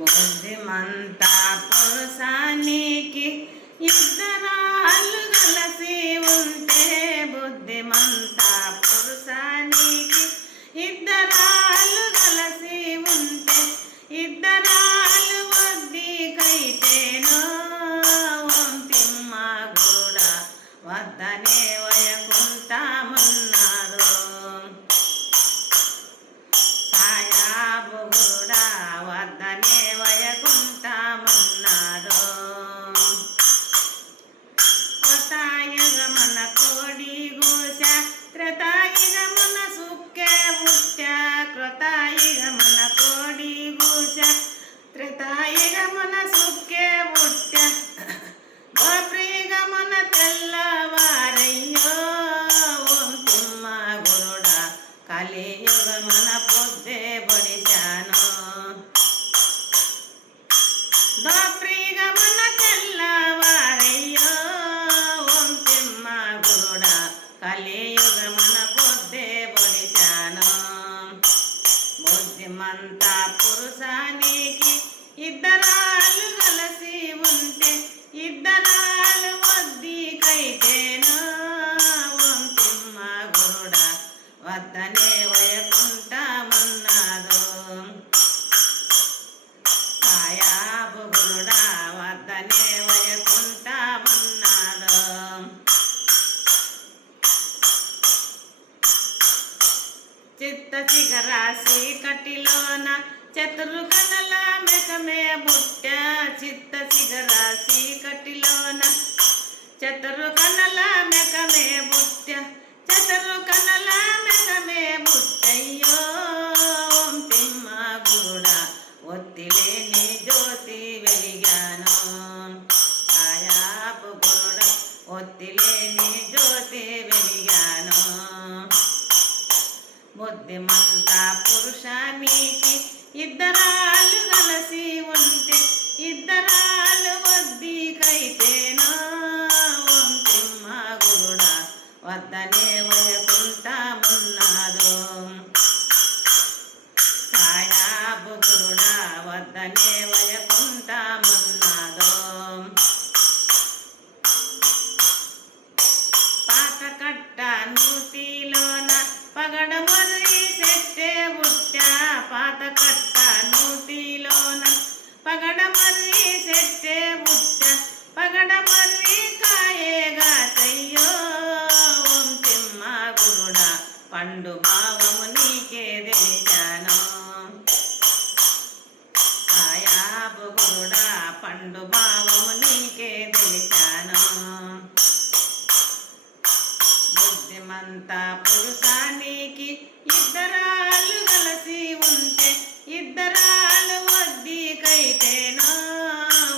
బుద్ధిమంతా పురుషానికి ఇద్దరాళ్ళు కలిసి ఉంటే, బుద్ధిమంతా పురుషానికి ఇద్దరాళ్ళు కలిసి ఉంటే, ఇద్దరాళ్ళు వద్దికైతేనో వంతిమ్మ కూడా వద్దనే వయకుంటామన్నారు. సాయాబు కూడా వద్దనే వయకుంటామన్నారు. కృతాయుగమున కోడి గూస, త్రేతాయుగమున సుక్కే బుట్ట, కృతాయుగమున కోడి గూస, త్రేతాయుగమున సుక్కే బుట్ట, ద్వాపరయుగమున తెల్లవారయ్యో వంతిమ్మ గురుడా కలియుగమున పొద్దే బడిశాను. ద్వాపరయుగమున తెల్లవారయ్యో వంతిమ్మ గురుడా కలియుగమున పొద్దే బడిశాను. బుద్ధిమంతా పురుషానికి ఇద్దరాళ్ళు కలిసి ఉంటే, ఇద్దరాళ్ళు వద్దికైతేనో వంతిమ్మ గురుడా వద్దనే వయకుంటామన్నారు. సాయాబు గురుడా వద్దనే వయకుంటామన్నారు. చిత్త చిగరాశి కటిలోన చతుర్కనల మెకమే బుట్ట, చిత్త చిగరాశి కటిలోన చతుర్కనల మెకమే బుట్ట, చతుర్కనల మెకమే బుట్టయ్యో వంతిమ్మ గురుడా ఒత్తిలేని జ్యోతి వెలిగాను. సాయాబు గురుడా ఒత్తిలేని జ్యోతి వెలిగాను. బుద్ధిమంతా పురుషానికి ఇద్దరాళ్ళు కలిసి ఉంటే, ఇద్దరాళ్ళు వద్దికైతేనో వంతిమ్మ గురుడా వద్దనే వయకుంటామన్నారు. సాయాబు గురుడా వద్దనే వయకుంటామన్నారు. పాత కట్ట నూతిలోన పగడమర్రి సెట్టే బుట్ట, పాత కట్ట నూతిలోన పగడమర్రి సెట్టే బుట్ట, పగడమర్రి కాయేగా సయ్యో వంతిమ్మ గురుడా పండు భావము నీకే తెలిశాను. సాయాబు గురుడా పండు భావము నీకే తెలిశాను. బుద్ధిమంతా పురుషానికి ఇద్దరాళ్ళు కలిసి ఉంటే, ఇద్దరాళ్ళు వద్దికైతేనో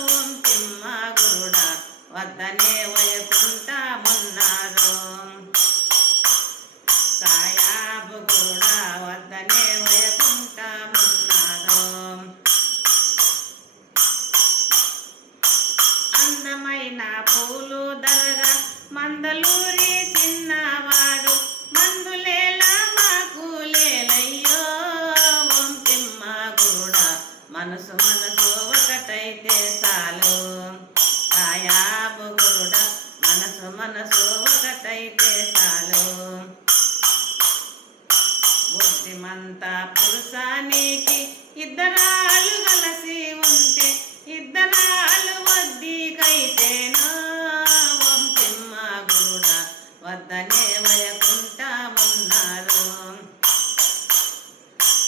వంతిమ్మ గురుడా వద్దనే వయకుంటామన్నారు. సాయాబు గురుడా వద్దనే వయకుంటామన్నారు. అందమైన పూలు దరగా మందలూరి చిన్నవాడు, మందులేలా మాకు లేలయ్యో వంతిమ్మ గురుడా మనసు మనసు ఒకటైతే చాలు. సాయాబు గురుడా మనసు మనసు ఒకటైతే చాలు. బుద్ధిమంతా పురుషానికి ఇద్దరాళ్ళు కలిసి ఉంటే, ఇద్దరాళ్ళు వద్దికైతేనో వంతిమ్మ గురుడా వద్దనే వయకుంటామన్నారు.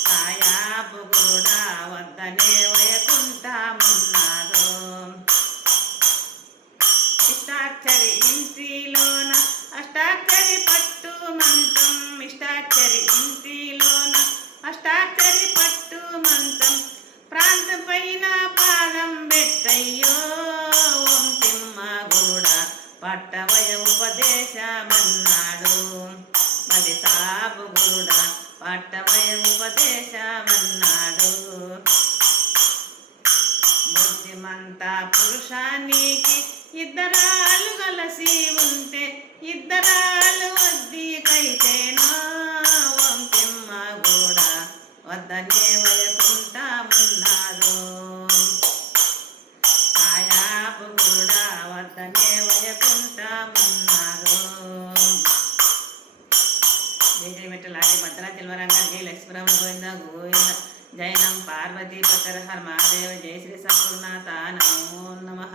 సాయాబు గురుడా వద్దనే వయకుంటామన్నారు. ఇష్టాక్షరి ఇంటిలోన అష్టాక్షరి పట్టు మంత్రం, ఇష్టాక్షరి ఇంటిలోన అష్టాక్షరి పట్టు మంత్రం, ప్రాంతం పైన పాదం పెట్టయ్యో వంతిమ్మ గురుడా పట్టవయ ఉపదేశమన్నాడు. మరి సాబు గురుడా పట్టవయ ఉపదేశమన్నాడు. బుద్ధిమంతా పురుషానికి ఇద్దరాళ్ళు కలిసి ఉంటే, ఇద్దరాళ్ళు వద్దికైతేనో వంతిమ్మ కూడా వద్దనే వయకుంటామన్నారు. జయ జయ మెట్టలాగి భద్రాచల వరంగ జయ లక్ష్మీరామ గోవింద గోవింద జయ నమ పార్వతీ పతర హర మహాదేవ జయ శ్రీ సద్గురునాథ నమో నమః.